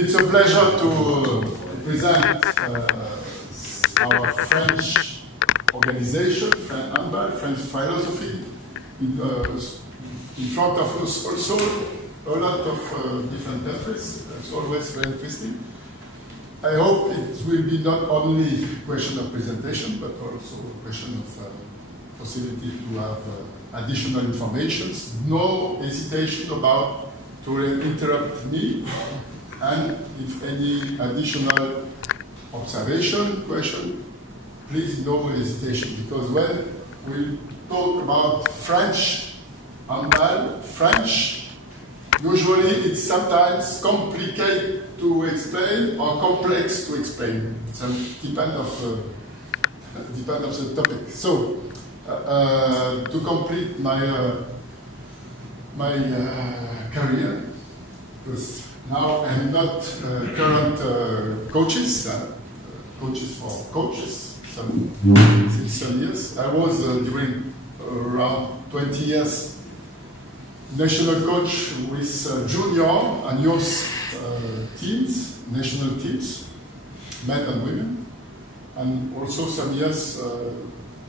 It's a pleasure to present our French organization, French HANDBALL, French philosophy, in front of us also a lot of different countries. It's always very interesting. I hope it will be not only a question of presentation, but also a question of possibility to have additional information. No hesitation about to interrupt me, and if any additional observation, question, please no hesitation, because when we talk about French HANDBALL, French, usually it's sometimes complicated to explain or complex to explain. So it depends of the topic. So to complete my career, because now I'm not current coaches for coaches since some years. I was during around 20 years national coach with junior and youth teams, national teams, men and women, and also some years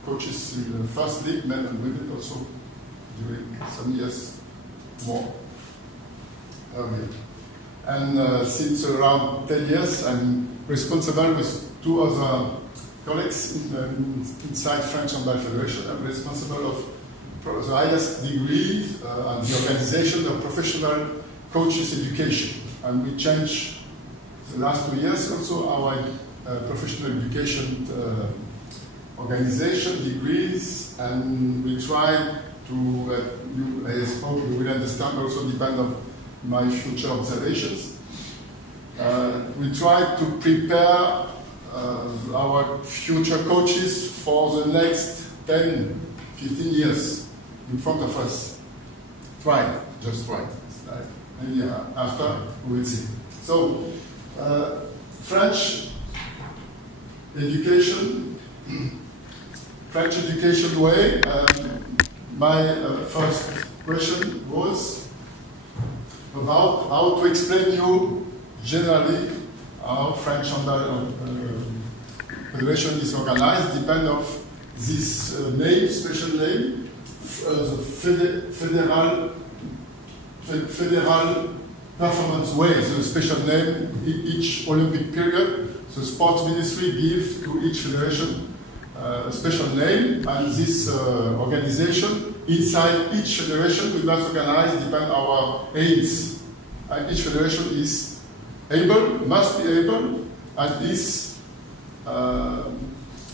coaches in the first league, men and women also during some years more earlier. And since around 10 years, I'm responsible with two other colleagues inside French HANDBALL Federation. I'm responsible of the highest degree and the organization of professional coaches education. And we changed the last 2 years also our professional education organization degrees, and we try to, I suppose you will understand also depend on my future observations. We try to prepare our future coaches for the next 10, 15 years in front of us. Try, just try. And yeah, after we will see. So, French education way. My first question was about how to explain you generally how French HANDBALL Federation is organized, depend of this name, special name, the federal performance way, the special name each Olympic period. The sports ministry gives to each federation a special name, and this organization inside each federation we must organize depend our aims. And each federation is able, must be able, and this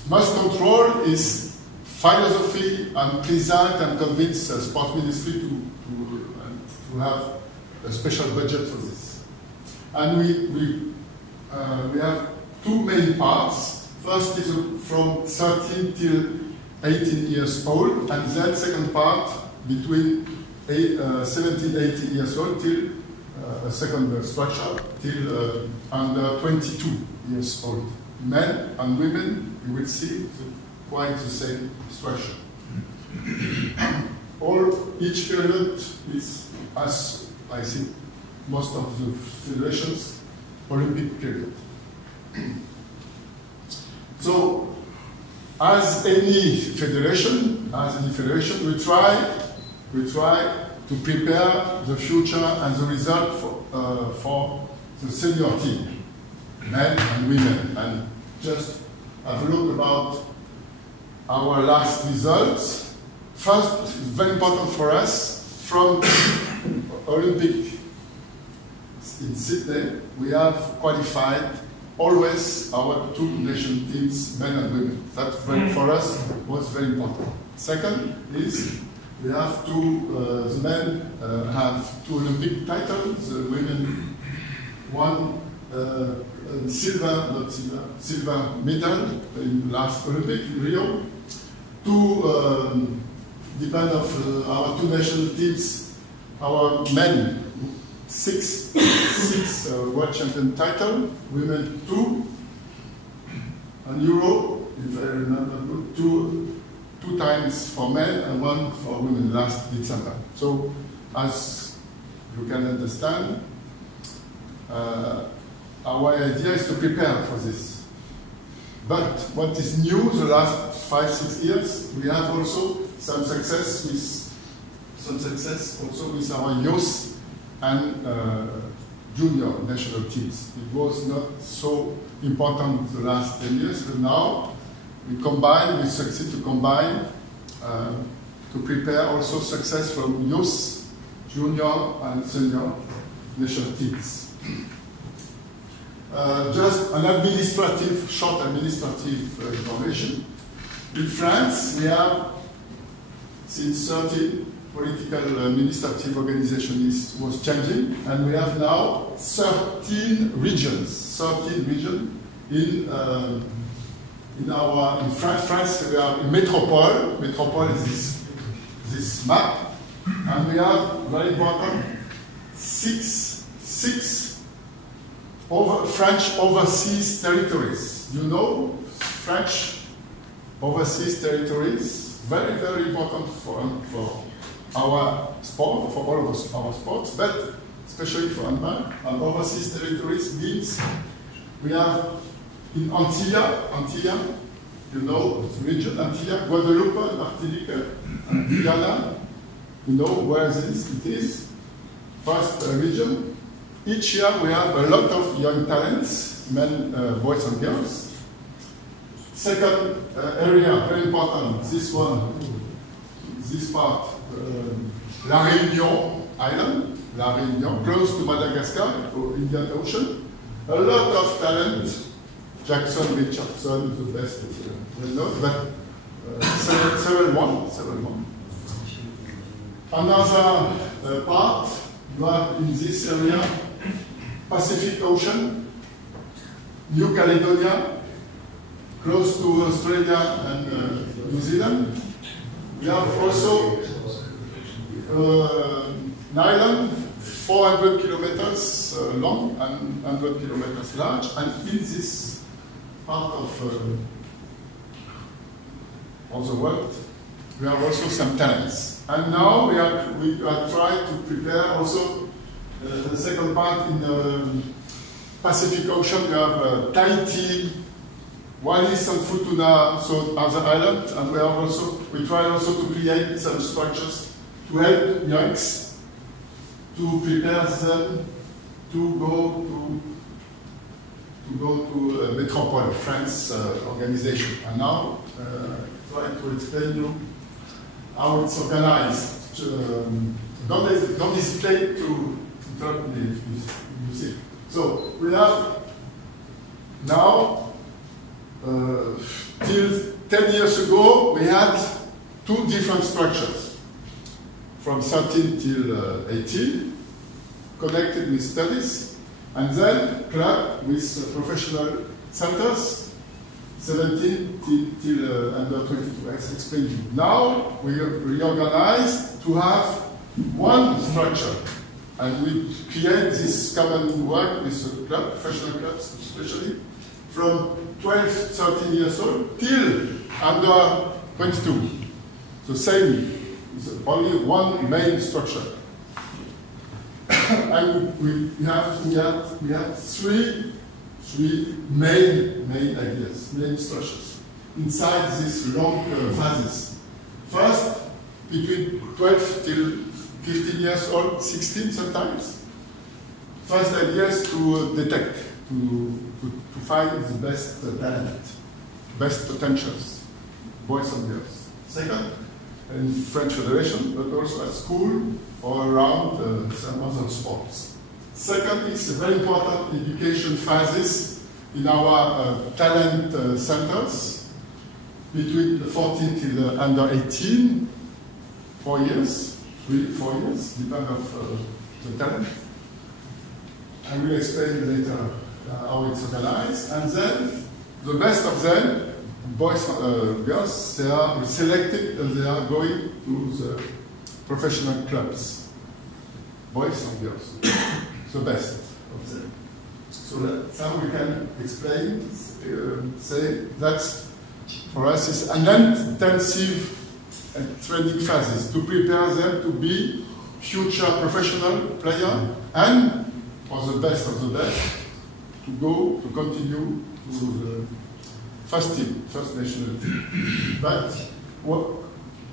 must control its philosophy and present and convince the sports ministry to have a special budget for this. And we have two main parts. First is from 13 till 18 years old, and then second part between 17, 18 years old till a second structure till under 22 years old. Men and women, you will see quite the same structure. Each period is, as I think most of the federations, Olympic period. So, as any federation, we try to prepare the future and the result for the senior team, men and women. And just have a look about our last results. First, it's very important for us, from Olympic in Sydney, we have qualified always our two national teams, men and women. That for us was very important. Second is we have the men have two Olympic titles, the women one silver medal in last Olympic in Rio. Depend of our two national teams, our men, six world champion title, women 2, and Euro, if I remember good, two times for men and 1 for women last December. So, as you can understand, our idea is to prepare for this. But what is new the last 5-6 years, we have also some success also with our youth and junior national teams. It was not so important the last 10 years, but now we succeed to combine to prepare also success from youth, junior and senior national teams. Just an short administrative information. In France, we have since 30 political administrative organization was changing, and we have now 13 regions. 13 regions in France. We are in Metropole. Metropole is this map, and we have very important six French overseas territories. You know, French overseas territories, very, very important for our sport, for all of our sports, but especially for handball. And overseas territories means we have in Antilla, you know, the region, Antilla, Guadeloupe, Martinique, and Guyana. You know where it is. First region. Each year we have a lot of young talents, men, boys and girls. Second area, very important, this one, this part, La Réunion Island, La Réunion, close to Madagascar, or Indian Ocean. A lot of talent. Jackson Richardson, the best, but several one. Another part, you have in this area, Pacific Ocean, New Caledonia, close to Australia and New Zealand. We have also an island, 400 kilometers long and 100 kilometers large, and in this part of the world, we have also some talents. And now we are trying to prepare also the second part in the Pacific Ocean. We have Tahiti, Wallis and Futuna, so other islands, and we try also to create some structures to help youngs to prepare them to go to Metropole, France organization. And now try to explain you how it's organized. Don't hesitate to interrupt me if you see. So we have now, till 10 years ago, we had two different structures. From 13 till 18, connected with studies, and then club with professional centers, 17 till under 22, as explained. Now we reorganized to have one structure, and we create this common work with the club, professional clubs especially, from 12, 13 years old till under 22. So same, it's only one main structure. And we have three main ideas, main structures inside these long phases. First, between 12 till 15 years old, 16 sometimes. First idea is to detect, to find the best talent, best potentials, boys and girls. Second, in French Federation, but also at school or around some other sports. Second is very important education phases in our talent centers between 14 till under 18, 4 years, 3-4 years, depending on the talent. I will explain later how it's organized. And then the best of them, boys and girls, they are selected and they are going to the professional clubs. Boys and girls, the best of them. So that's how we can explain, say that for us is an intensive training phases to prepare them to be future professional player and for the best of the best to continue to the first team, first national team. But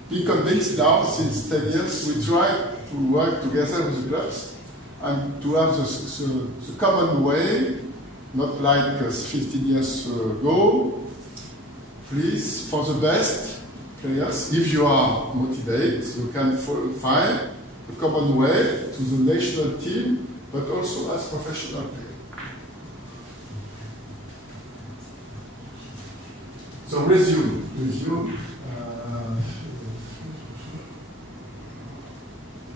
be convinced now, since 10 years, we try to work together with the clubs and to have the common way, not like 15 years ago. Please, for the best players, if you are motivated, you can find a common way to the national team, but also as professional players. So resume.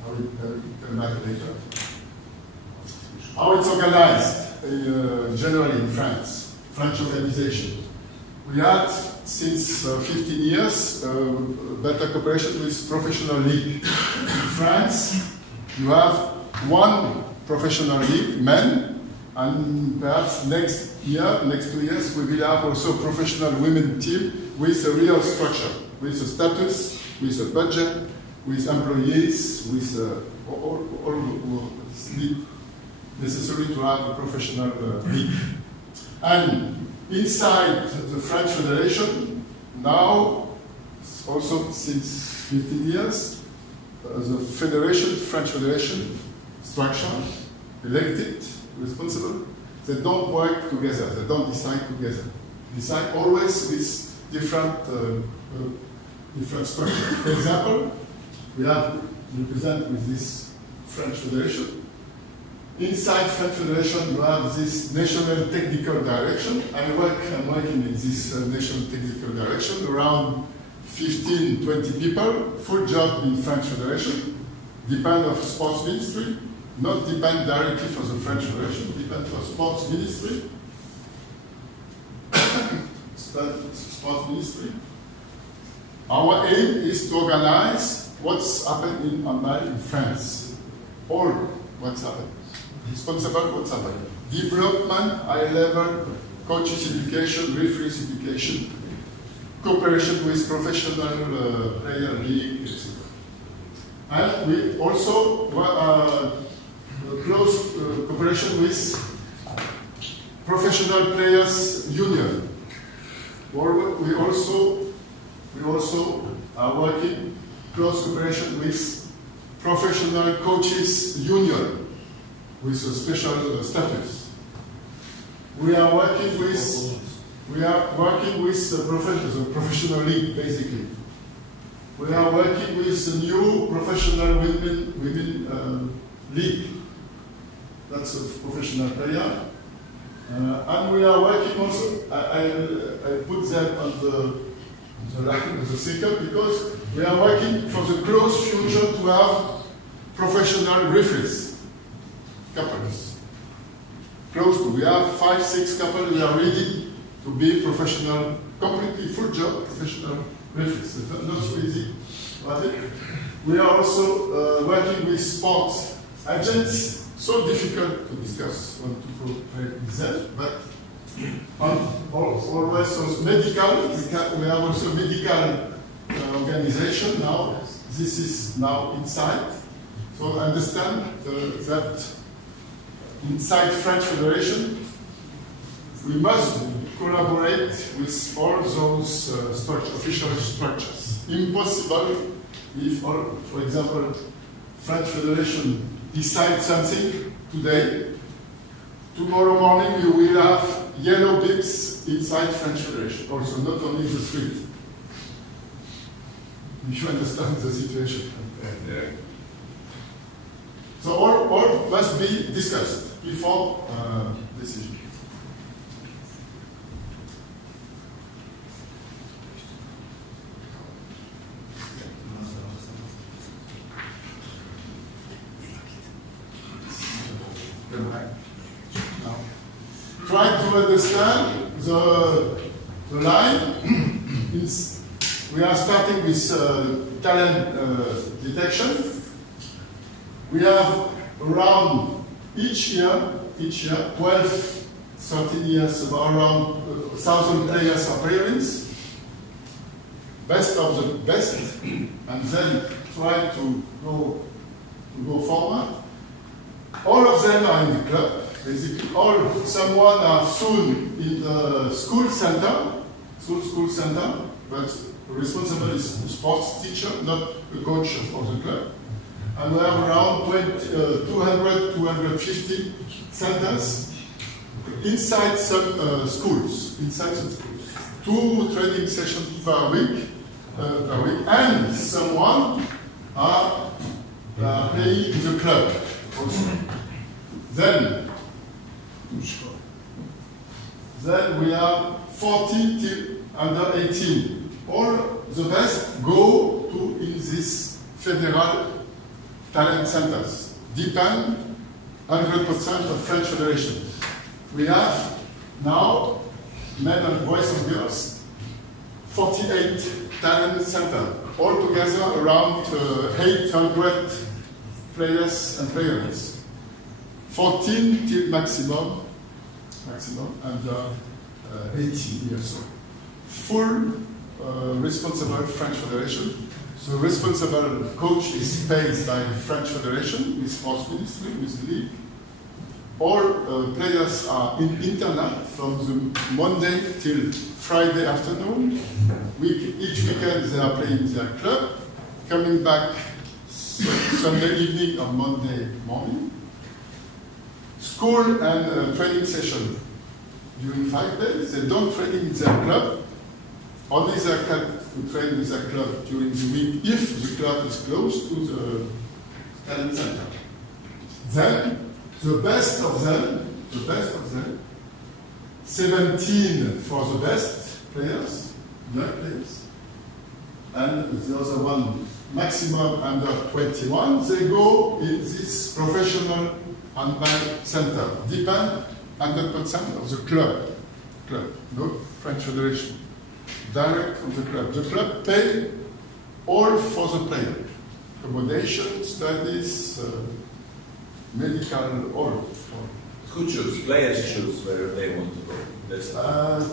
I will come back later. How it's organized generally in France, French organization. We had, since 15 years, better cooperation with professional league. In France, you have one professional league, men, and perhaps next 2 years, we will have also a professional women team with a real structure, with a status, with a budget, with employees, with all necessary to have a professional league. And inside the French Federation, now, also since 15 years, the French Federation structure, elected, responsible, they don't work together, they don't decide together. Decide always with different structures. For example, we have represented with this French Federation. Inside French Federation, you have this National Technical Direction. I'm working in this National Technical Direction, around 15, 20 people, full job in French Federation, depend of Sports Ministry, not depend directly for the French Federation, depend for Sports Ministry. Sports Ministry. Our aim is to organize what's happened in handball in France. All what's happened. Responsible what's happened. Development, high level, coaches education, referees education, cooperation with professional player league, etc. And we also close cooperation with professional players union. We also are working close cooperation with professional coaches union with a special status. We are working with the professional league, basically. We are working with the new professional women league. That's a professional player. And we are working also, I put that on the line of the circle, because we are working for the close future to have professional referees, couples. Close to, we have 5, 6 couples, we are ready to be professional, completely full job professional referees. It's not so easy about it. We are also working with sports agents. So difficult to discuss on to with them, but always so medical. We have also medical organization now. This is now inside. So understand that inside French Federation, we must collaborate with all those official structures. Impossible if, for example, French Federation decide something today, tomorrow morning you will have yellow bibs inside French Federation, also not only the street. If you understand the situation. So all must be discussed before decision. Try to understand the line. We are starting with talent detection. We have around each year 12, 13 years, around 1,000 players are parents. Best of the best, and then try to go forward. All of them are in the club, basically someone are soon in the school center, but responsible is a sports teacher, not a coach of the club. And we have around 200, 250 centers inside some schools. 2 training sessions per week, and someone are playing in the club also. Then we have 14 till under 18. All the best go to in this federal talent centers. Depend 100% of French Federation. We have now men and boys and girls, 48 talent centers, altogether around 800 players and players. 14 till maximum under 80 years old. Full responsible French Federation. So responsible coach is paid by the French Federation, with sports ministry, with the league. All players are in internat from the Monday till Friday afternoon. Each weekend they are playing in their club, coming back Sunday evening or Monday morning. School and training session during 5 days. They don't train in their club. Only they can train with their club during the week if the club is close to the talent center. Then the best of them, 17 for the best players, young players, and the other one maximum under 21, they go in this professional handball center. Depend 100% of the club, no French Federation. Direct from the club. The club pay all for the player. Accommodation, studies, medical, all. Who choose? Players choose where they want to go.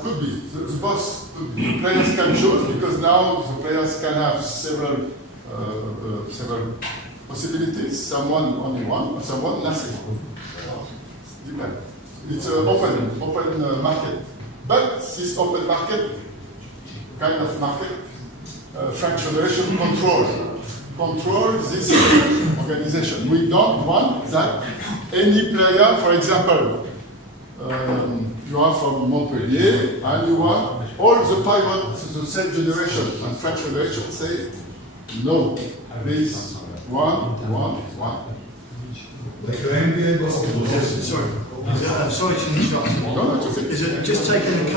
Could be. The boss could be. The players can choose because now the players can have several possibilities. Someone only one, someone nothing. Depends. It's an open market. But this open market, kind of market, French Federation control this organization. We don't want that any player, for example, you are from Montpellier and you want all the pilots the same generation, and French Federation say no, please one. Like your NBA basketball. Sorry. Sorry to interrupt. No, it's okay. Is it just taking a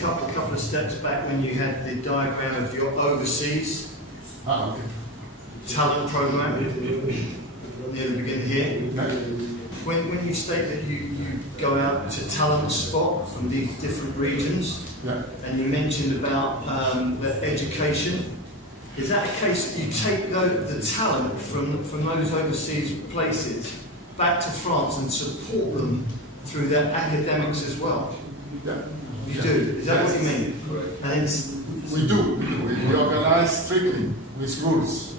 couple of steps back when you had the diagram of your overseas talent program near the beginning here? When you state that you go out to talent spot from these different regions, and you mentioned about the education, is that a case that you take the talent from those overseas places back to France and support them through their academics as well? Yeah. You do? Is that what you mean? Correct. And we do. We organize strictly with rules.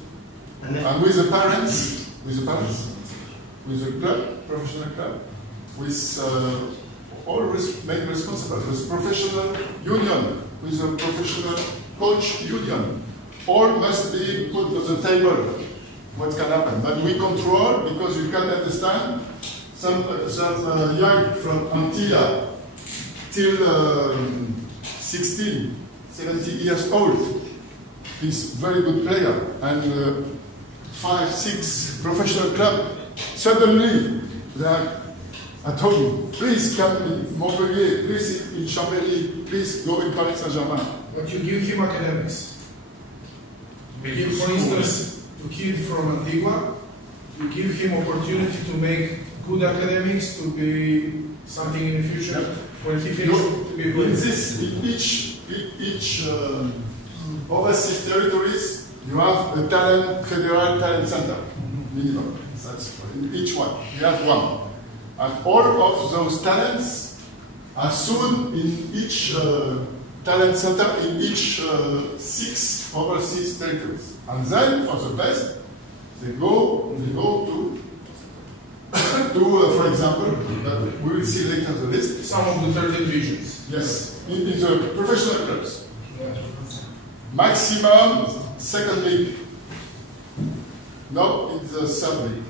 And with the parents, with the club, professional club, with all made responsible, with professional union, with a professional coach union. All must be put on the table what can happen. But we control because you can understand some young from Antilla till 16, 17 years old. He's a very good player. And 5, 6 professional club, suddenly they are at home. Please come in Montpellier, please in Chambéry, please go in Paris Saint-Germain. But you give him academics. You give, for instance, to kid from Antigua, you give him opportunity to make good academics, to be something in the future. When he finishes, to be good. In each overseas territories, you have a federal talent center, minimum. That's in each one. You have one. And all of those talents are soon in each talent center in each 6 overseas territories. And then, for the best, they go to to, for example, we will see later the list. Some of the 13 divisions. Yes, in the professional clubs. Maximum second league. No, in the third league.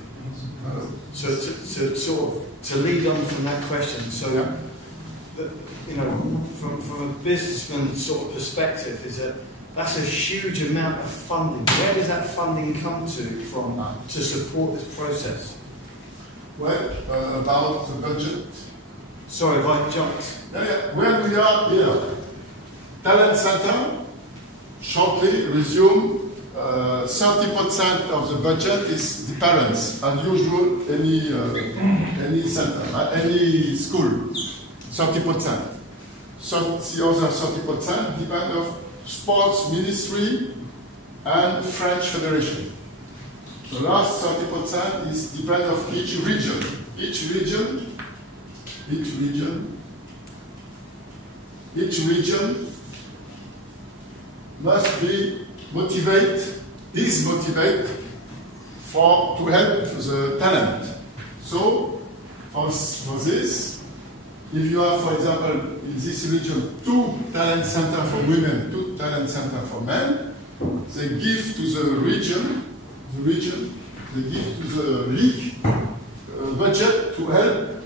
So to sort of to lead on from that question, so Yeah. you know, from a businessman sort of perspective, is that that's a huge amount of funding. Where does that funding come from to support this process? Well, about the budget. Sorry if I jumped. Yeah. Where we are here, talent center, shortly resume. 30% of the budget is the parents, as usual, any center, any school, 30%. So the other 30% depend on sports ministry and French Federation. The last 30% is depend of each region. Each region must be motivate to help the talent. So for this, if you have, for example, in this region, 2 talent centers for women, 2 talent centers for men, they give to the region, they give to the league budget to help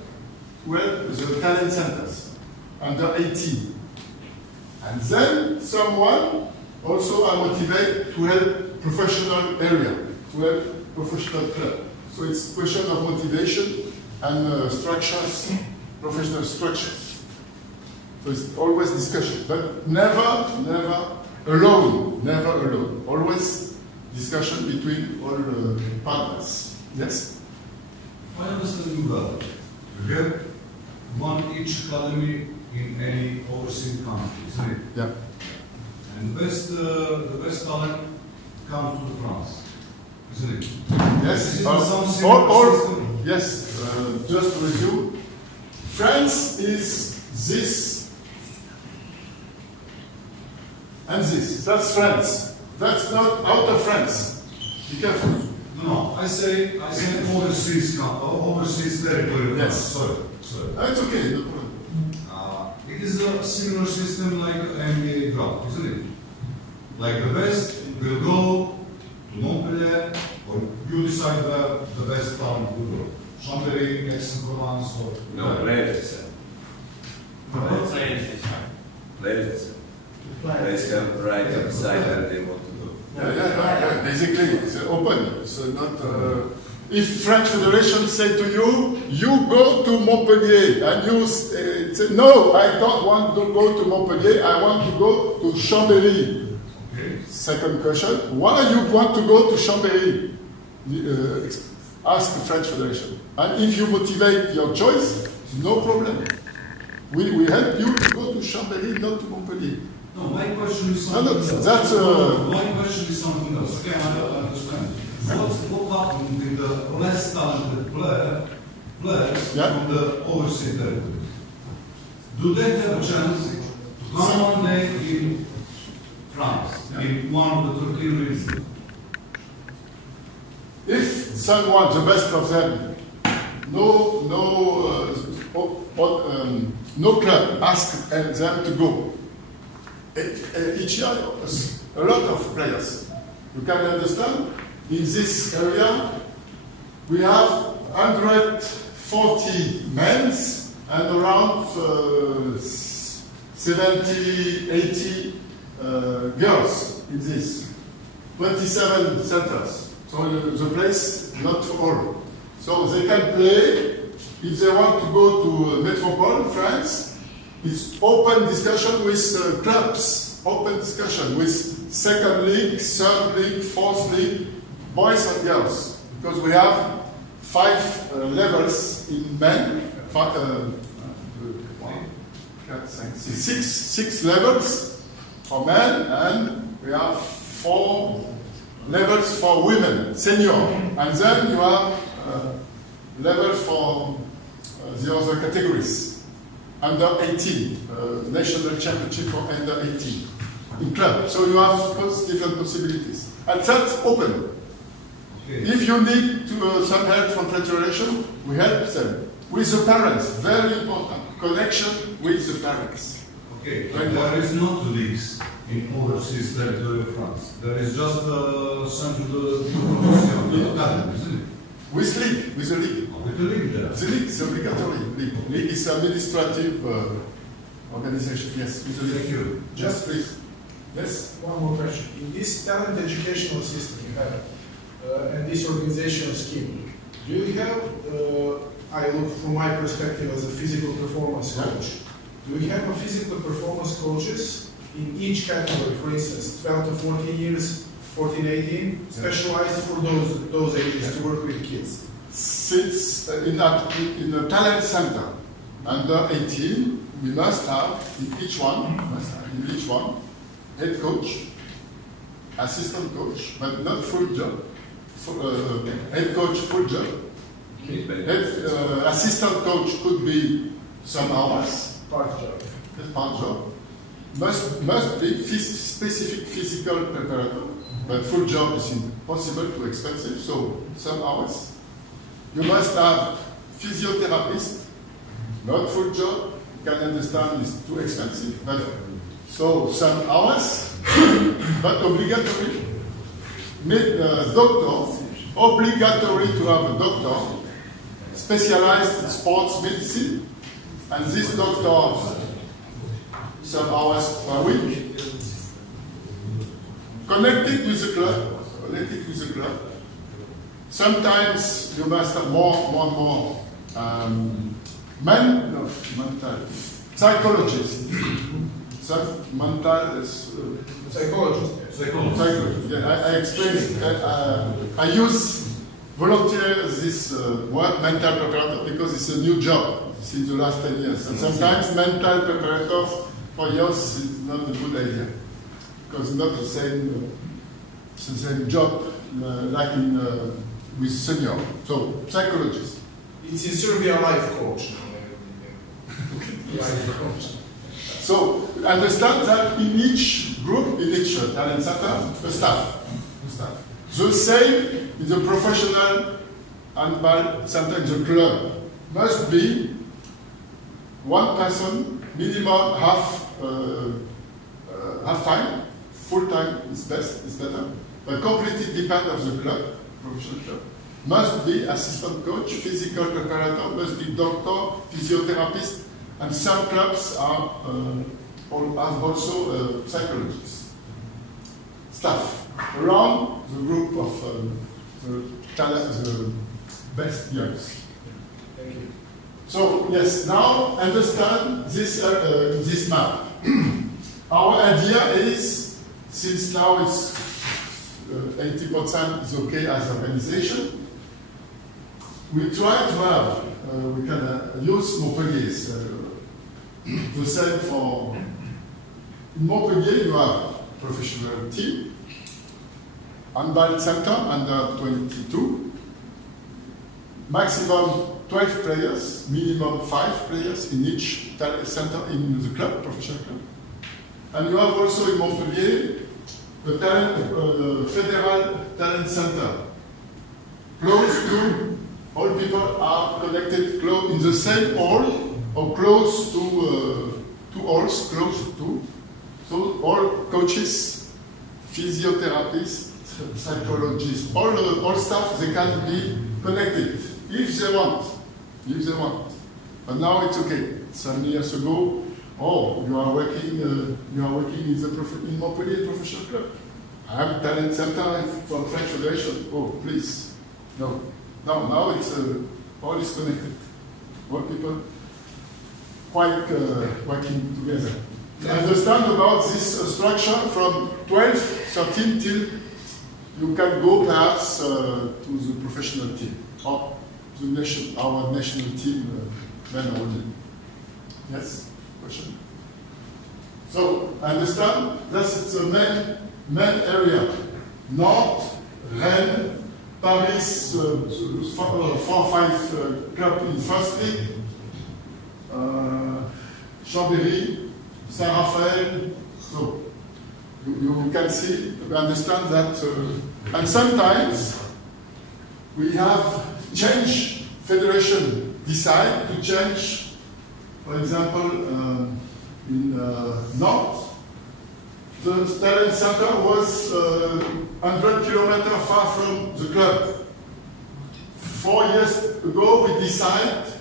the talent centers under 18. And then someone also are motivated to help professional area, to help professional club. So it's a question of motivation and structures, professional structures. So it's always discussion, but never alone. Always discussion between all partners. Yes? I understand you well. You have one each academy in any overseas country, isn't it? Yeah. And the best talent comes to France, isn't it? Yes. Is it some similar system? Yes. Just to review, France is this and this. That's France. That's not out of France. Be careful. No, I say overseas territory. Yes. Sorry. It's okay. No problem. It is a similar system like NBA draft, isn't it? Like the best will go to Montpellier, or you decide where the best talent will go. Chambéry, Aix-en-Provence, or No, players decide. Players can write and decide where they want to go. Yeah. Basically, it's open. It's not. If French Federation say to you, you go to Montpellier, and you say, no, I don't want to go to Montpellier, I want to go to Chambéry. okay. Second question, why you want to go to Chambéry? Ask the French Federation. And if you motivate your choice, no problem. We help you to go to Chambéry, not to Montpellier. No, my question is something else. My question is something else. Okay, I understand. What happened with the less talented players from the overseas territory? Do they have a chance to come one day in France, in one of the 13 regions? If someone, the best of them, no club asks them to go. Each year, a lot of players. You can understand, in this area, we have 140 men and around 70, 80 girls in this. 27 centers. So the place, not for all. So they can play. If they want to go to Metropole, France, it's open discussion with clubs, open discussion with second league, third league, fourth league, boys and girls. Because we have 5 levels in men, 6 levels for men, and we have 4 levels for women, senior. And then you have levels for the other categories. Under 18, national championship for under 18 in club. So you have different possibilities. And that's open. Okay. If you need some help from federation, we help them. With the parents, very important. Connection with the parents. Okay, but there is not leagues in overseas territory of France. There is just centre de academy, isn't it? With the league. With the league there. The league is obligatory. League is administrative organization. Yes, with the league. Thank you. Just please. Yes. One more question. In this talent educational system you have, and this organizational scheme, do you have, I look from my perspective as a physical performance coach, do you have a physical performance coaches in each category, for instance, 12 to 14 years, 14, 18, specialized for those ages to work with kids? Since in the talent center, under 18, we must have in each one, head coach, assistant coach, but not full job. Head coach, full job. Assistant coach could be some hours. Part job. Part job. Must be specific physical preparator, but full job is impossible, too expensive, so some hours. You must have physiotherapist, not full job, you can understand it's too expensive, but so some hours, but obligatory. Doctor, obligatory to have a doctor specialized in sports medicine, and this doctor some hours per week. Connected with the club. Sometimes you must have more psychologists. Psychologist. Yeah, I explained. I use volunteer this word mental preparator because it's a new job since the last 10 years. And sometimes mental preparators for youth is not a good idea because it's not the same job like in with senior. So psychologist. It's in Serbia life coach. Life coach. So understand that in each group, in each talent center, the staff. The same in the professional handball center in the club. Must be one person, minimum half time, full time is best, is better, but completely depend on the club, professional club. Must be assistant coach, physical preparator, must be doctor, physiotherapist, and some clubs are have also psychologists. Staff around the group of the best youngs. Thank you. So yes, now understand this map. Our idea is, since now it's 80% is okay as organization, we try to have, we can use Montpellier's, the same for, in Montpellier you have professional team, handball center under 22, maximum 12 players, minimum 5 players in each center in the club, professional club. And you have also in Montpellier the federal talent center, close to, all people are connected close in the same hall or close to 2 halls, close to. So all coaches, physiotherapists, psychologists, all staff, they can be connected if they want. But now it's okay. Some years ago, you are working in Montpellier Professional Club. I have talent center from French Federation. Oh, please. No. Now it's all is connected. All people quite working together. Understand about this structure from 12, 13 till you can go perhaps to the professional team or our national team then only. Yes? Question? So, understand that's the main area. North, Rennes, Paris, 4 or 5 clubs in first league, Chambéry, Saint-Raphaël. So, you can see, understand that, and sometimes we have changed federation, decide to change, for example, in North, the talent center was 100 kilometers far from the club. 4 years ago, we decided,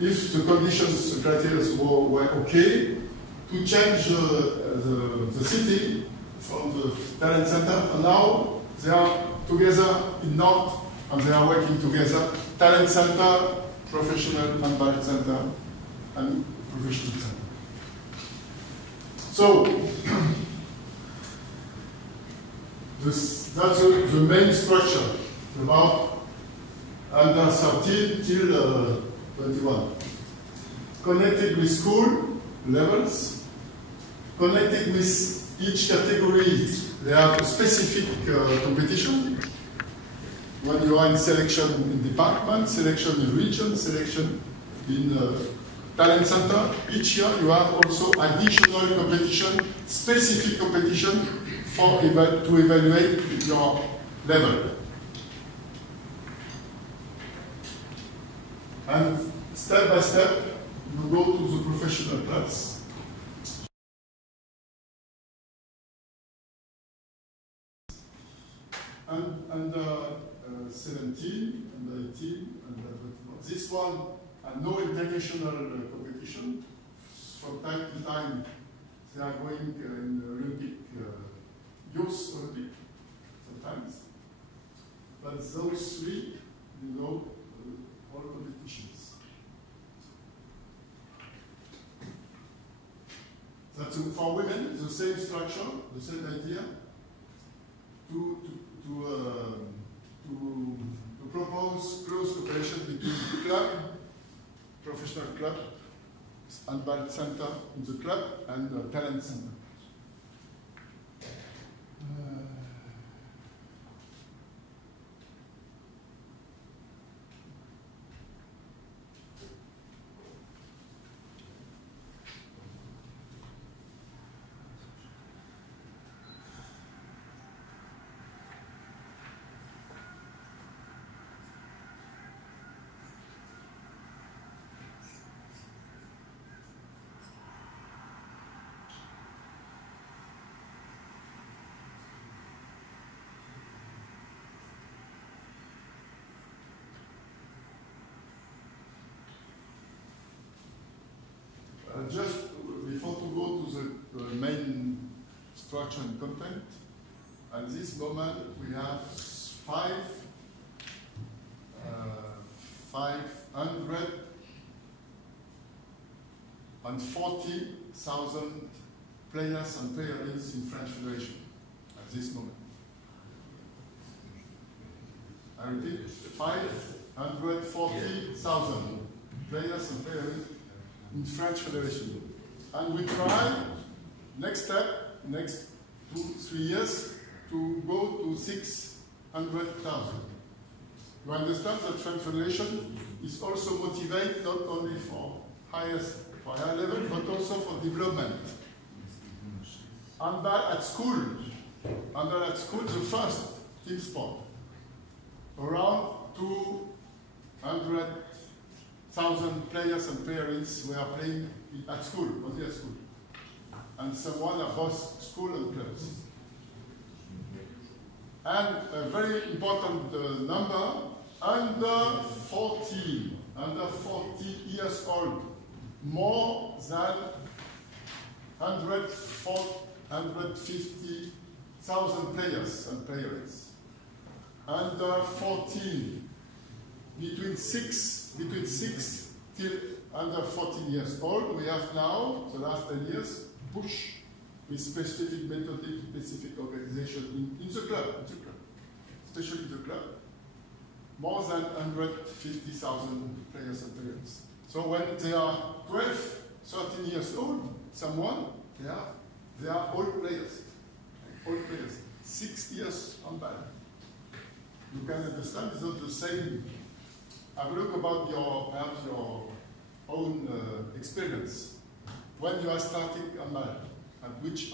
if the conditions, the criteria were okay, to change the city from the talent center. And now they are together in North, and they are working together. Talent center, professional handball center, and professional center. So, that's the main structure about under 13 till 21. Connected with school levels, connected with each category, they have a specific competition. When you are in selection in department, selection in region, selection in talent center, each year you have also additional competition, specific competition for to evaluate your level. And step by step, you go to the professional class. And under 17, under 18, under 21. This one, no international competition. From time to time, they are going in the Olympic, Youth Olympic, sometimes. But those three, you know, all competitions. That's for women, the same structure, the same idea, to propose close cooperation between club, professional club, handball center in the club, and talent center. Just before to go to the main structure and content, at this moment we have 540,000 players and players in French Federation at this moment. I repeat, 540,000 players and players in French Federation. And we try, next step, next 2-3 years, to go to 600,000. You understand that French Federation is also motivated not only for higher level, but also for development. Handball at school, the first team sport. Around 200,000 players and parents were playing at school, only at school. And someone at both school and clubs. And a very important number, under 14 years old, more than 150,000 players and parents. Under 14, between 6 till under 14 years old, we have now, the last 10 years, push with specific methodik, specific organization in the club, especially the club, more than 150,000 players and parents. So when they are 12, 13 years old, they are all players, 6 years on ball. You can understand it's not the same. Have a look about perhaps your own experience. When you are starting handball, at which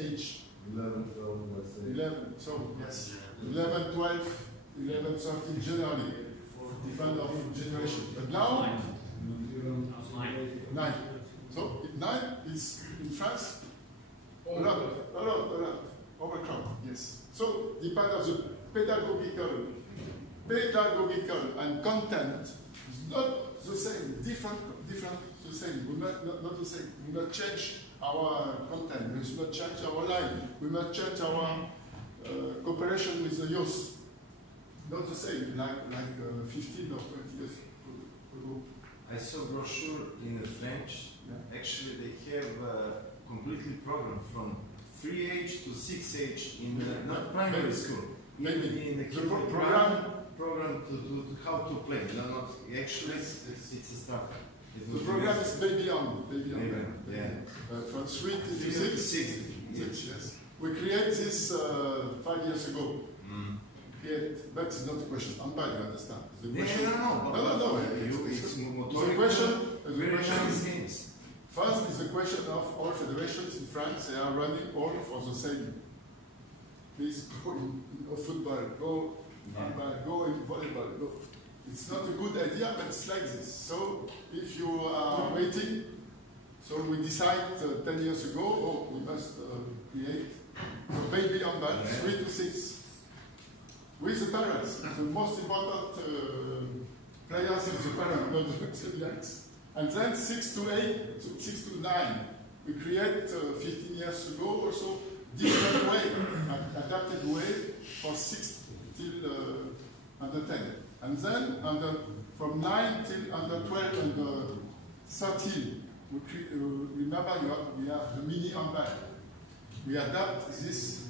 age? 11, 12, let's say. 11, so yes, 11, 12, 11, 13 generally, depend of generation. But now, 9. So 9 is in France a lot, overcrowd, yes. So depend of the pedagogical and content is not the same, different, the same. We not the same. We not change our content. We should not change our line. We not change our cooperation with the youth. Not the same, like 15 or 20 years ago. I saw brochure in French. Yeah. Actually, they have a completely program from 3 age to 6 age in not primary school. Maybe in the program to how to play. No, not actually. It's a stuff. The program is baby on. Yeah. From 3 to 6. Yes. We created this 5 years ago. But it's not a question. Handball, you understand? The question, no. It's the question is games. First is the question of all federations in France. They are running all for the same. Please go in football, go handball, go in volleyball. Go. It's not a good idea, but it's like this. So if you are waiting, so we decided 10 years ago, we must create a baby handball, 3 to 6. With the parents, the most important players is the parents, not the youngs. And then 6 to 8, 6 to 9, we create 15 years ago also different way, adapted way for 6 till under 10. And then from 9 till under 12 and 13, remember we have the mini handball. We adapt this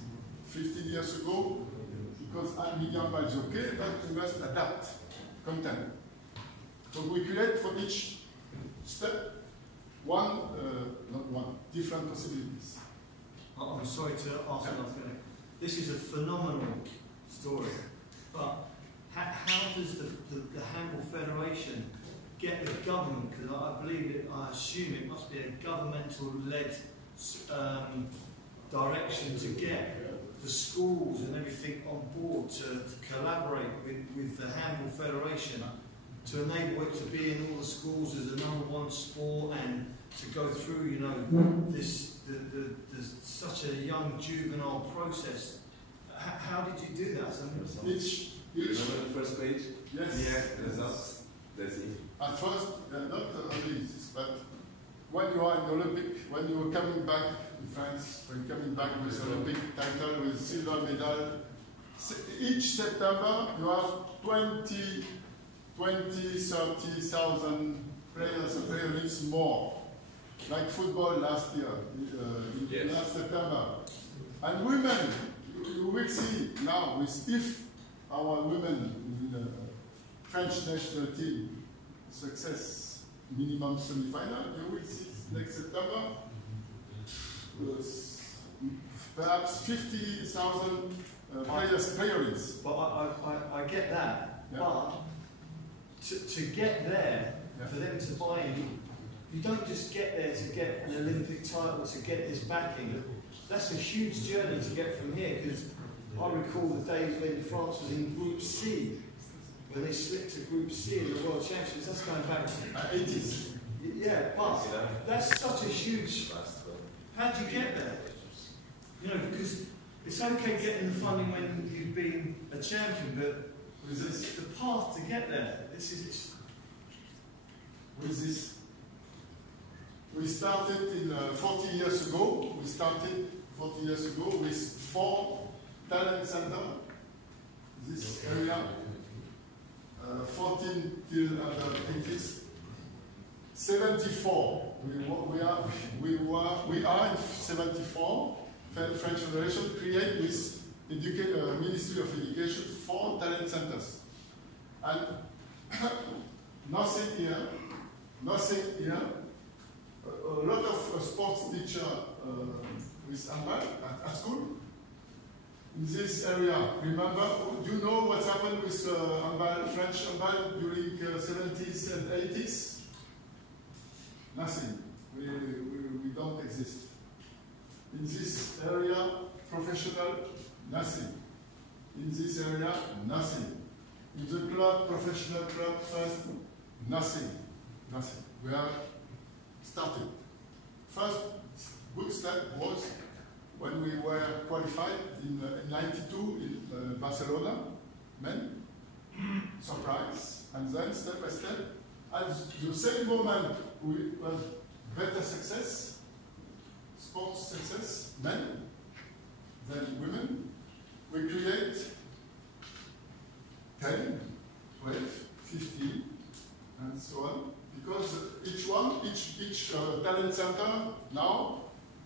15 years ago because mini handball is okay, but we must adapt content. So we create for each step different possibilities. I'm sorry to ask another thing. This is a phenomenal story, but how does the Handball Federation get the government, because I assume it must be a governmental-led direction to get the schools and everything on board to collaborate with the Handball Federation to enable it to be in all the schools as a #1 sport and to go through, you know, such a young juvenile process. How did you do that? Each remember the first page? Yes. Yeah, that's it. At first, not only this, but when you are in the Olympic, when you are coming back in France, when coming back with Olympic title, with silver medal, each September you have 30,000 players and players more. Like football last year, last September. And women, you will see now, if our women in the French national team success minimum semi-final, you will see next September perhaps 50,000 players. But I get that, yeah. But to get there, yeah, for them to buy in, you don't just get there to get an Olympic title, to get this backing. That's a huge journey to get from here, because I recall the days when France was in Group C, when they slipped to Group C in the World Championships. That's going back to the 80s. Yeah, but that's such a huge... How do you get there? You know, because it's okay getting the funding when you've been a champion, but it's the path to get there. We started 40 years ago. We started 40 years ago with 4 talent centers. This area, 14 till under 80s. 74. We are in 74. French Federation create with Ministry of Education 4 talent centers, and nothing here. A lot of sports teacher with handball at school in this area. Remember, do you know what happened with handball, French handball during 70s and 80s? Nothing. We don't exist. In this area, professional, nothing. in this area, nothing. In the club, professional club, first, nothing. Nothing. We have started. First good step was when we were qualified in 92 in Barcelona, men, surprise, and then step by step, at the same moment we have better success, sports success, men, than women, we create 10, 12, 15, and so on, because each talent center now,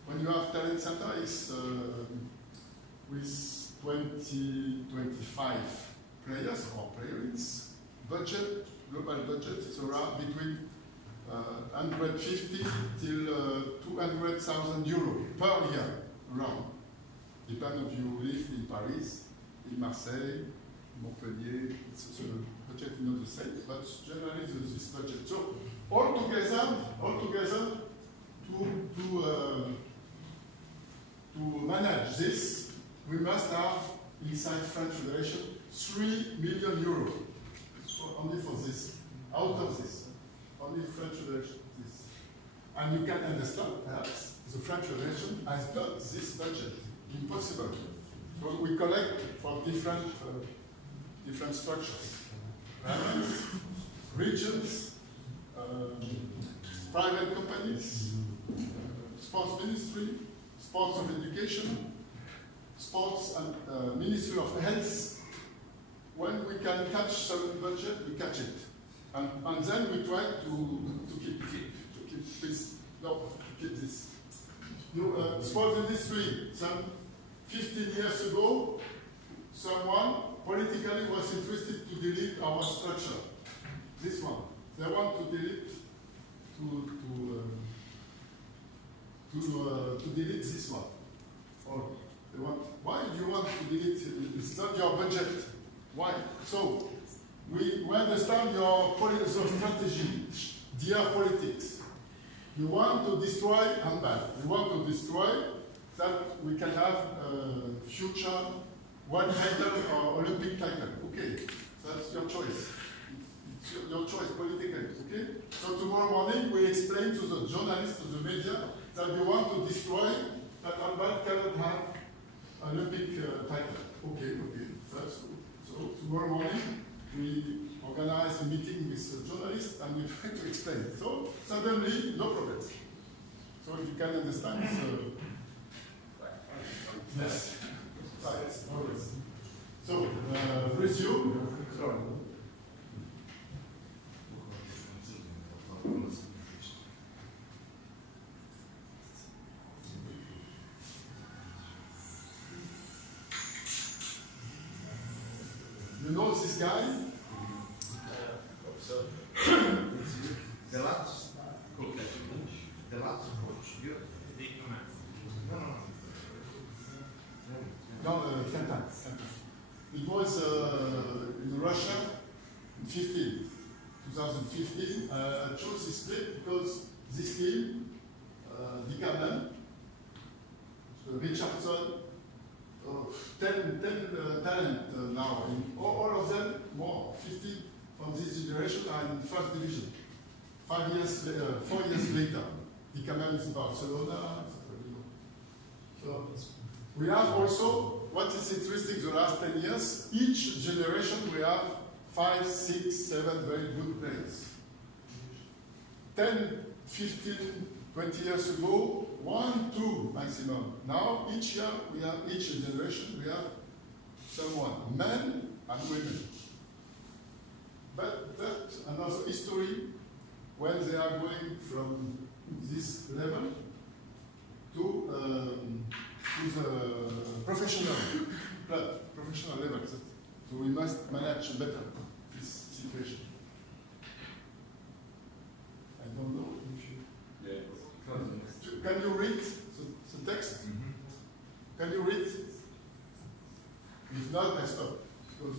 when you have talent center, is with 20, 25 players or players. Budget, global budget is around between 150 till 200,000 euro per year around. Depending if you live in Paris, in Marseille, Montpellier, it's a budget is not the same, but generally this budget. So altogether, to manage this, we must have inside French Federation 3 million euros only for this. Out of this, only French Federation this, and you can understand perhaps the French Federation has got this budget. Impossible. So we collect from different structures, regions, private companies, sports ministry, sports of education, sports and Ministry of Health. When we can catch some budget, we catch it, and then we try to keep this. No, to keep this. Sports industry. Some 15 years ago, someone politically was interested to delete our structure. This one. They want to delete to delete this one. Or they want. Why do you want to delete it? It's not your budget. Why? So we understand your strategy, dear politics. You want to destroy handball. You want to destroy that we can have future one title or Olympic title. Okay, that's your choice. It's your choice politically. Okay. So tomorrow morning we explain to the journalists, to the media, that we want to destroy that handball cannot have Olympic title. Okay. That's good. So tomorrow morning we organize a meeting with the journalists and we try to explain. So suddenly, no problem. So if you can understand, yes, science, always. So resume. Sorry. You know this guy? So, the last coach, you? No, Canton. It was in Russia in 2015. I chose this team because this team, Dickerman, Richardson, 10 talent now. In all of them, more, 50 from this generation are in first division. 4 years later, Dickerman is in Barcelona. So we have also, what is interesting the last 10 years, each generation we have 5, 6, 7 very good players. 10, 15, 20 years ago, 1, 2 maximum. Now, each year, we have, each generation, we have someone, men and women. But that's another history when they are going from this level to the professional level. So we must manage better this situation. I don't know if you... Yeah. Can you read the text? Mm-hmm. Can you read? If not, I stop. Because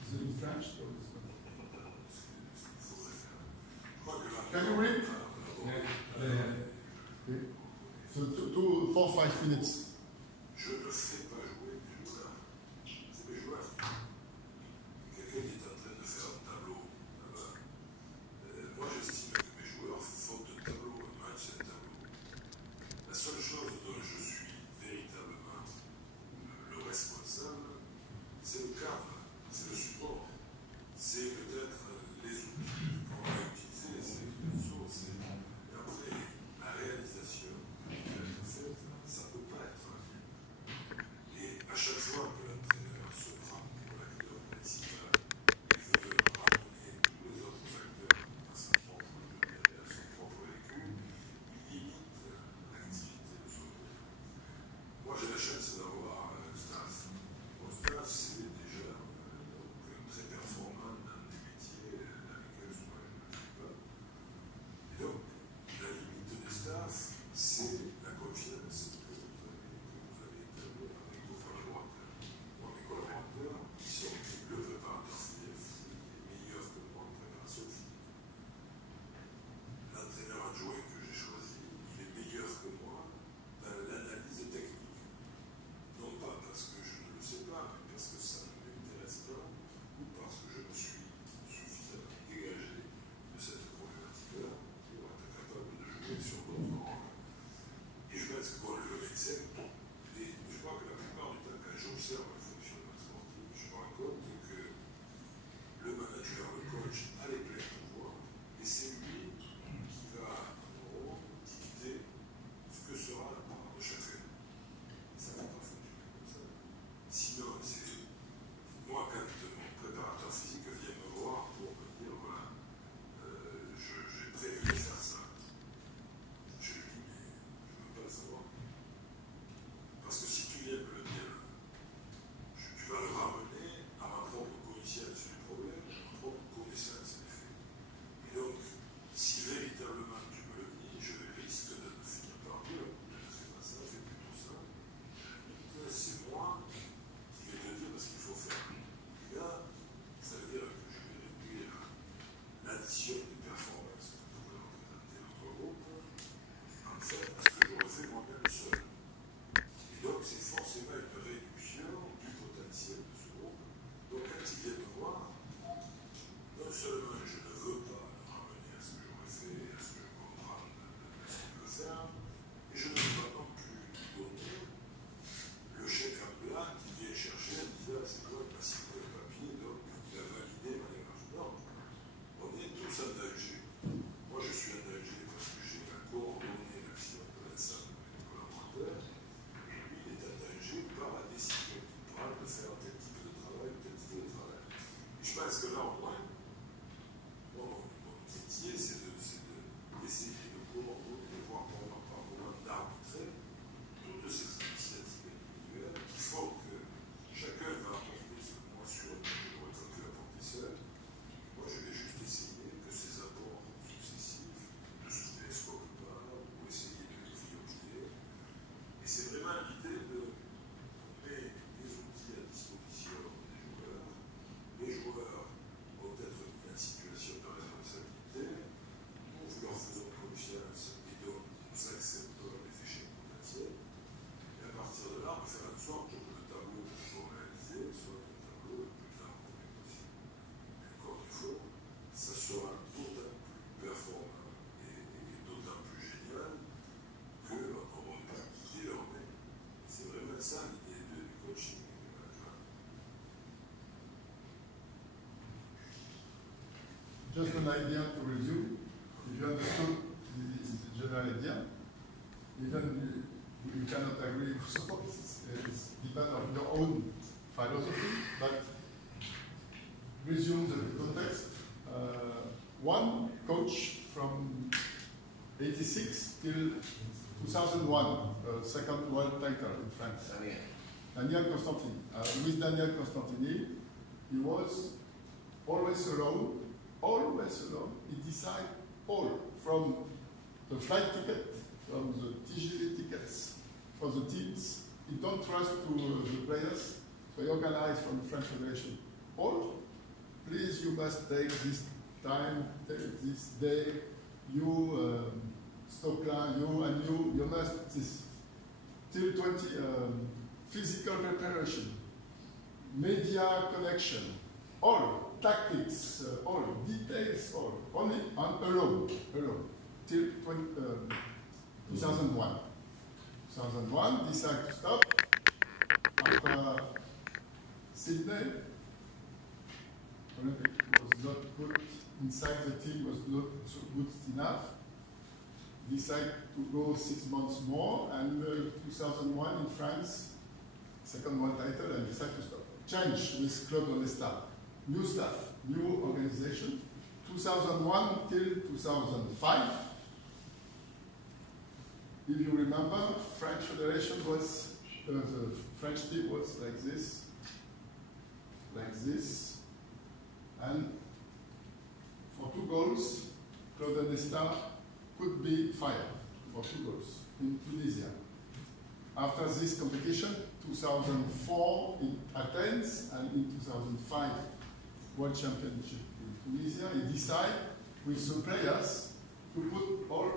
it's in French. So it's not. Can you read? Yeah. Okay. So 4 or 5 minutes. Je ne sais pas jouer du tout. j'ai la chance d'avoir un staff. Mon staff, c'est déjà très performant dans des métiers dans lesquels moi je ne suis pas. Et donc, la limite des staffs, c'est la confiance que vous avez établie avec vos collaborateurs. Moi, mes collaborateurs, ils sont le préparateur physique, il est meilleur que moi en préparation physique. L'entraîneur adjoint que j'ai choisi, il est meilleur que moi dans l'analyse technique. Non pas parce que je ne le sais pas, mais parce que ça ne m'intéresse pas, ou parce que je me suis suffisamment dégagé de cette problématique-là pour être capable de jouer sur d'autres rôles. Et je pense que le médecin, et je crois que la plupart du temps, quand j'observe le fonctionnement sportif, je me rends compte que le manager, le coach, a les pleins pouvoirs, et c'est lui qui va, en gros, dicter ce que sera la part de chacun. Ça ne va pas fonctionner comme ça. Sinon, c'est moi, quand mon préparateur physique vient me voir pour me dire, voilà, j'ai prévu de faire ça, je lui dis, mais je ne veux pas le savoir. Parce que si tu viens me le dire, tu vas le ramener à ma propre conscience du problème, à ma propre connaissance des faits. Et donc, si véritablement tu me le dis, je risque de finir par dire, ne fais pas ça, fais plutôt ça. C'est moi qui vais te dire parce qu'il faut faire. Et là, ça veut dire que je vais réduire l'addition des performances que pourrait représenter notre groupe, en fait, à ce que j'aurais fait moi-même seul. Et donc, c'est forcément une réduction du potentiel de ce groupe. Donc, quand ils viennent me voir, non seulement je ne veux pas le ramener à ce que j'aurais fait, à ce que je comprends de ce qu'il peut faire, et je ne veux pas non plus lui donner le chèque en blanc qui vient chercher en disant c'est quoi, il m'a signé le papier, donc il a validé ma démarche. Non, on est tous en danger. Moi, je suis en danger parce que j'ai coordonné l'action de l'ensemble de mes collaborateurs, et lui, il est en danger par la décision qu'il prend de faire tel type de travail ou tel type de travail. Et je pense que là, au moins, mon métier, c'est d'essayer de coordonner, voire par moment d'arbitrer toutes ces initiatives individuelles qui font que chacun va apporter ce que moi, sur je n'aurais pas pu apporter seul. Moi, je vais juste essayer que ces apports successifs ne se télescopent pas ou essayer de les grignoter. Et c'est vraiment l'idée de mettre des outils à disposition des joueurs. Les joueurs vont être mis en situation de responsabilité. Nous leur faisons confiance et donc nous acceptons les échecs potentiels. Et à partir de là, on va faire en sorte que le tableau que nous avons réalisé soit un tableau le plus harmonieux possible. Et encore une fois, ça sera d'autant plus performant et d'autant plus génial qu'on n'aura pas quitté leur main. C'est vraiment ça l'idée du coaching et du management. Just an idea to review. If you understood the general idea, even you cannot agree with so it's depends on your own philosophy, but resume the context. One coach from 86 till 2001, second world title in France. Daniel Constantine. With Daniel Constantini, he was always alone. He decided all, from the flight ticket, from the TGV tickets, for the teams. He don't trust to the players, so he organized from the French Federation. All, please, you must take this time, take this day, you, Stokla, you must, this, till 20, physical preparation, media connection, all tactics, all details, all only on alone, till 2001. 2001, decided to stop after Sydney. Olympic was not good inside the team, was not so good enough. Decided to go 6 months more, and 2001 in France, second world title, and decided to stop. Change with Claude Onesta. New staff, new organization. 2001 till 2005. If you remember, French Federation was the French team was like this, and for 2 goals, Claude Nesta could be fired for 2 goals in Tunisia. After this competition, 2004 in Athens and in 2005 World Championship in Tunisia, he decided with the players to put all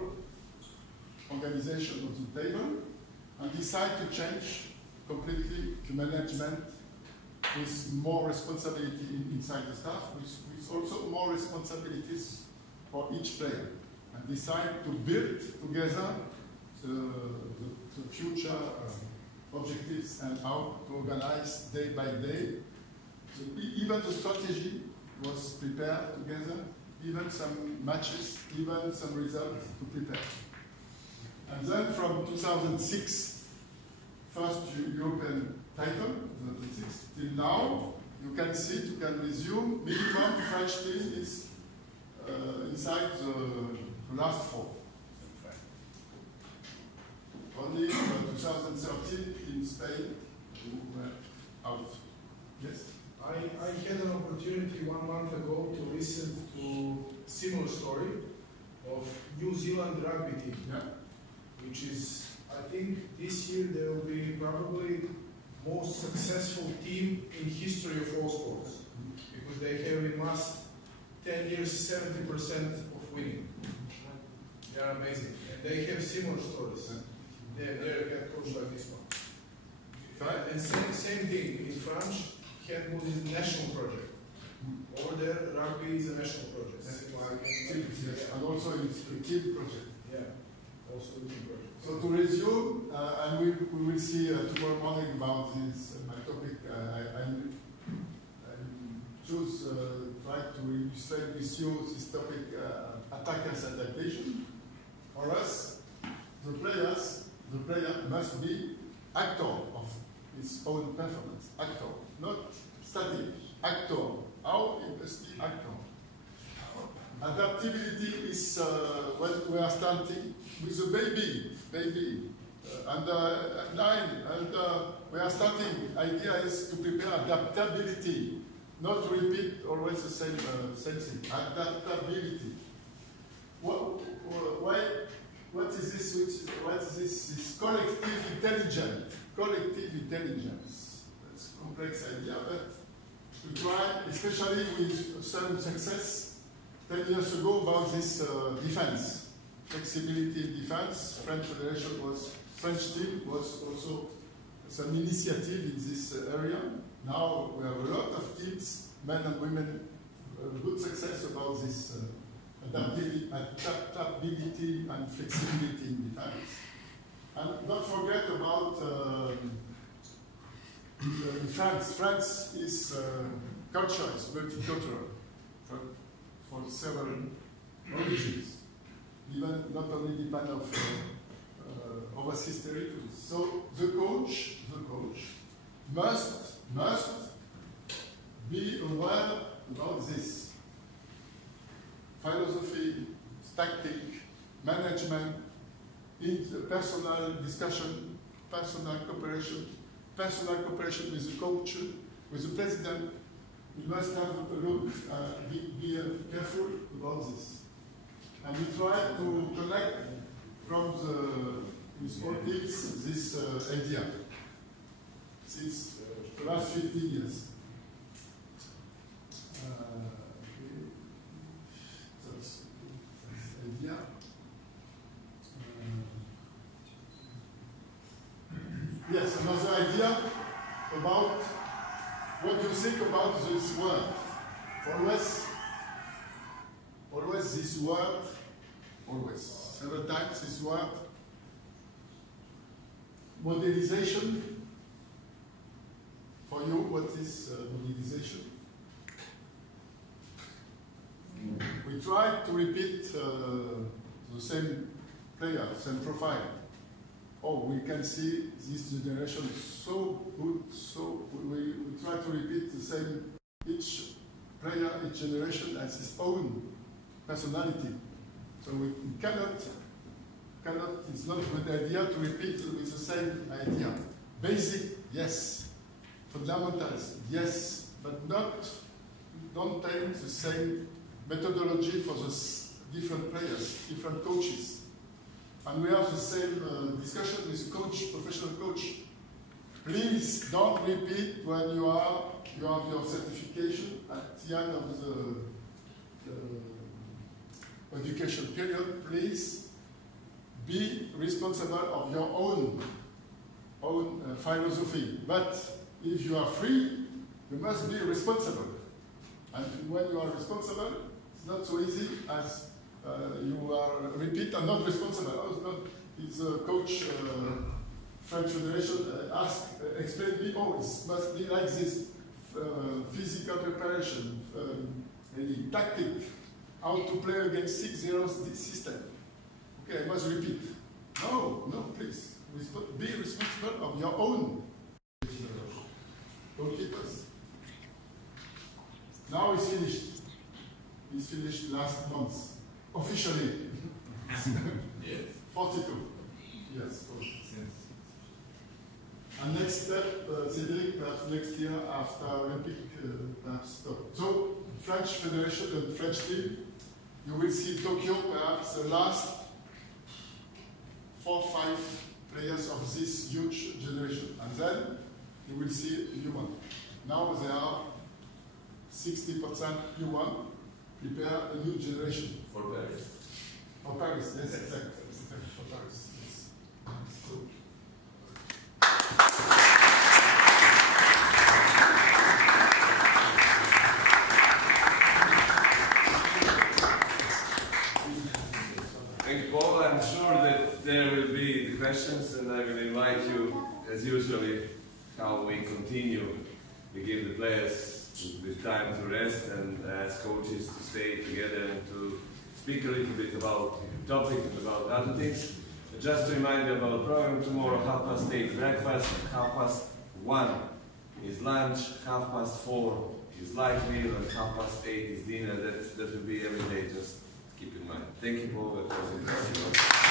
organization on the table and decide to change completely the management with more responsibility inside the staff, with also more responsibilities for each player, and decide to build together the future objectives and how to organize day by day. So even the strategy was prepared together, even some matches, even some results to prepare. And then from 2006, first European title, 2006, till now, you can see, you can resume, minimum French team is inside the last 4. Only 2013 in Spain, we were out. Yes? I had an opportunity 1 month ago to listen to similar story of New Zealand rugby team, which is, I think this year there will be probably most successful team in history of all sports, because they have in last 10 years 70% of winning. They are amazing, and they have similar stories. They're head coach like this one. And same thing in France. Handball is a national project. Over there, rugby is a national project. And also it's a team project. Yeah, also a team project. So to resume, and we will see tomorrow morning about this, my topic. I choose, try to illustrate with you this topic, attackers adaptation. For us, the player must be actor of his own performance. Actor, not static. Actor. How it must be actor. Adaptability is when we are starting with a baby, under 9, and we are starting. Idea is to prepare adaptability, not to repeat always the same thing. Adaptability. What is this? What is this? This collective intelligence. Collective intelligence. It's a complex idea, but we try, especially with some success 10 years ago about this defense, flexibility in defense. French team was also some initiative in this area. Now we have a lot of teams, men and women, good success about this adaptability and flexibility in defense. And don't forget about France. France is culture, is multicultural for several origins, even not only depend of overseas territories. So the coach must be aware about this philosophy, tactic, management, personal discussion, personal cooperation with the coach, with the president. We must have a look, be careful about this. And we try to connect from with all teams this idea since the last 15 years. That's idea. Yes, another idea about what you think about this word. Always this word, several times this word, modelization. For you, what is modelization? We try to repeat the same player, same profile. Oh, we can see this generation so good, so we try to repeat the same, each player, each generation has its own personality. So we cannot, it's not a good idea to repeat with the same idea. Basic, yes. Fundamentals, yes. But don't take the same methodology for the different players, different coaches. And we have the same discussion with coach, professional coach. Please don't repeat when you have your certification at the end of the education period. Please be responsible of your own philosophy. But if you are free, you must be responsible. And when you are responsible, it's not so easy as you are repeat and not responsible. Oh, it's a coach, French Federation explained me, oh, it must be like this, physical preparation, maybe tactic, how to play against 6-0 system. Okay, I must repeat. No, please. Be responsible of your own goalkeepers. Now it's finished. It's finished last month. Officially. Yes. 42. Yes, coach. And next step, Cedric, perhaps next year after Olympic, perhaps stop. So, French Federation and French team, you will see Tokyo, perhaps the last 4 or 5 players of this huge generation. And then you will see a new one. Now there are 60% new one. Prepare a new generation. For Paris. For Paris, yes, exactly. For Paris, yes. So, thank you, Paul. I'm sure that there will be the questions, and I will invite you, as usually, how we continue. We give the players with time to rest and ask coaches to stay together and to speak a little bit about the topic and about other things. But just to remind you about the program tomorrow, 8:30 breakfast, 1:30 is lunch, 4:30 is light meal, and 8:30 is dinner. That will be every day, just keep in mind. Thank you, Paul. That was interesting.